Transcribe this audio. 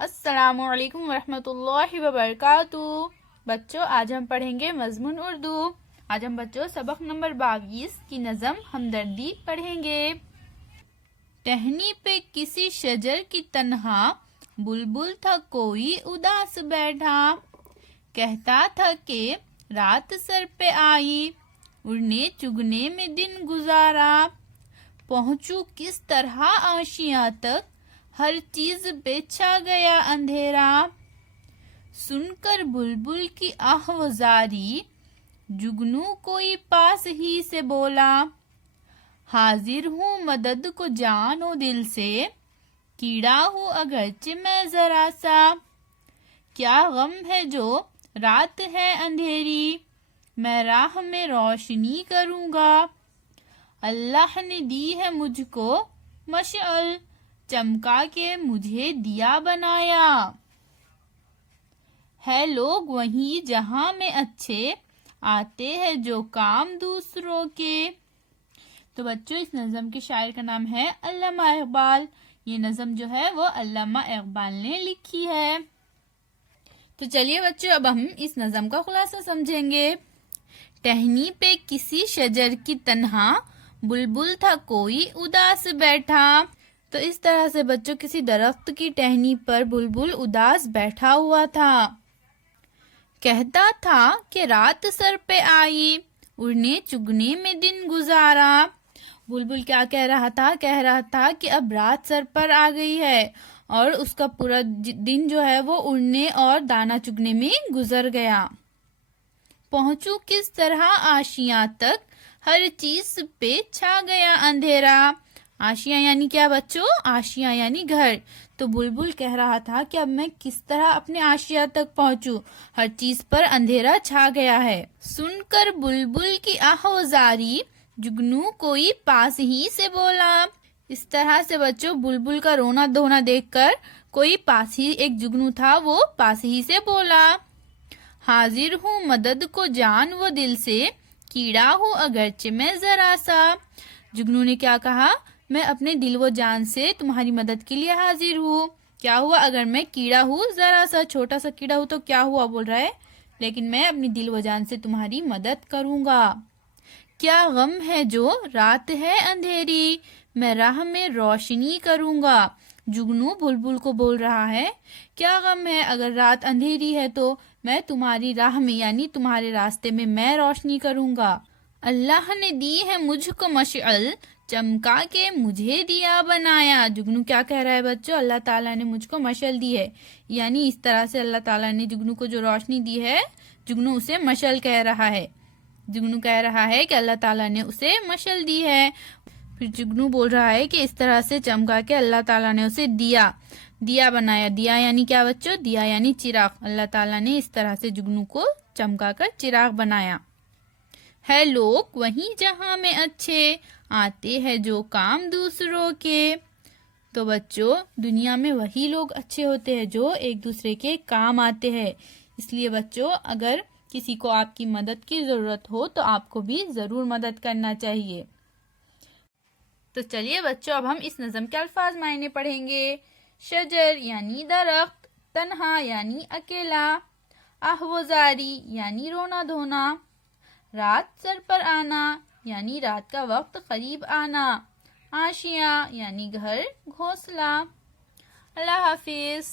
السلام علیکم ورحمۃ اللہ وبرکاتہ۔ بچوں آج ہم پڑھیں گے مضمون اردو۔ آج ہم بچوں سبق نمبر 22 کی نظم ہمدردی پڑھیں گے۔ ٹہنی پہ کسی شجر کی تنہا بلبل تھا کوئی اداس بیٹھا، کہتا تھا کہ رات سر پہ آئی اڑنے چگنے میں دن گزارا، پہنچوں کس طرح آشیاں تک ہر چیز پہ چھا گیا اندھیرا، سن کر بلبل کی آہ و زاری جگنو کوئی پاس ہی سے بولا، حاضر ہوں مدد کو جان و دل سے کیڑا ہوں اگرچہ میں ذرا سا، کیا غم ہے جو رات ہے اندھیری میں راہ میں روشنی کروں گا، اللہ نے دی ہے مجھ کو مشعل چمکا کے مجھے دیا بنایا، ہے لوگ وہیں جہاں میں اچھے آتے ہیں جو کام دوسروں کے۔ تو بچوں اس نظم کے شاعر کا نام ہے علامہ اقبال۔ یہ نظم جو ہے وہ علامہ اقبال نے لکھی ہے۔ تو چلیے بچوں اب ہم اس نظم کا خلاصہ سمجھیں گے۔ ٹہنی پہ کسی شجر کی تنہا بلبل تھا کوئی اداس بیٹھا۔ تو اس طرح سے بچوں کسی درخت کی ٹہنی پر بلبل اداس بیٹھا ہوا تھا، کہتا تھا کہ رات سر پہ آئی اڑنے چگنے میں دن گزارا۔ بلبل کیا کہہ رہا تھا؟ کہہ رہا تھا کہ اب رات سر پر آ گئی ہے اور اس کا پورا دن جو ہے وہ اڑنے اور دانا چگنے میں گزر گیا، پہنچوں کس طرح آشیاں تک ہر چیز پہ چھا گیا اندھیرا۔ آشیاں یعنی کیا بچوں؟ آشیاں یعنی گھر۔ تو بلبل کہہ رہا تھا کہ اب میں کس طرح اپنے آشیاں تک پہنچوں، ہر چیز پر اندھیرا چھا گیا ہے۔ سن کر بلبل کی آہ و زاری جگنو کوئی پاس ہی سے بولا۔ اس طرح سے بچوں بلبل کا رونا دھونا دیکھ کر کوئی پاس ہی ایک جگنو تھا وہ پاس ہی سے بولا، حاضر ہوں مدد کو جان و دل سے کیڑا ہوں اگرچہ میں ذرا سا۔ جگنو نے کیا کہا؟ میں اپنے دل و جان سے تمہاری مدد کے لیے حاضر ہوں، کیا ہوا اگر میں کیڑا ہوں، ذرا سا چھوٹا سا کیڑا ہوں تو کیا ہوا بول رہا ہے، لیکن میں اپنی دل و جان سے تمہاری مدد کروں گا، کیا غم ہے جو رات ہے اندھیری میں راہ میں روشنی کروں گا۔ جگنو بلبل کو بول رہا ہے کیا غم ہے اگر رات اندھیری ہے تو میں تمہاری راہ میں یعنی تمہارے راستے میں روشنی کروں گا، اللہ نے دی ہے مجھ کو مشعل چمکا کے مجھے دیا بنایا۔ جگنو کیا کہہ رہا ہے بچوں؟ اللہ تعالیٰ نے مجھ کو مشعل دی ہے، یعنی اس طرح سے اللہ تعالیٰ نے جگنو کو جو روشنی دی ہے جگنو اسے مشعل کہہ رہا ہے۔ جگنو کہہ رہا ہے کہ اللہ تعالیٰ نے اسے مشعل دی ہے، پھر جگنو بول رہا ہے کہ اس طرح سے چمکا کے اللہ تعالیٰ نے اسے دیا بنایا۔ دیا یعنی کیا بچوں؟ دیا یعنی چراغ۔ اللہ تعالیٰ نے اس طرح سے جگنو کو چمکا کر چراغ بنایا۔ ہے لوگ وہیں جہاں میں اچھے آتے ہیں جو کام دوسروں کے۔ تو بچوں دنیا میں وہی لوگ اچھے ہوتے ہیں جو ایک دوسرے کے کام آتے ہیں، اس لیے بچوں اگر کسی کو آپ کی مدد کی ضرورت ہو تو آپ کو بھی ضرور مدد کرنا چاہیے۔ تو چلیے بچوں اب ہم اس نظم کے الفاظ معنی پڑھیں گے۔ شجر یعنی درخت، تنہا یعنی اکیلا، آہ و زاری یعنی رونا دھونا، رات سر پر آنا یعنی رات کا وقت قریب آنا، آشیاں یعنی گھر گھونسلہ۔ اللہ حافظ۔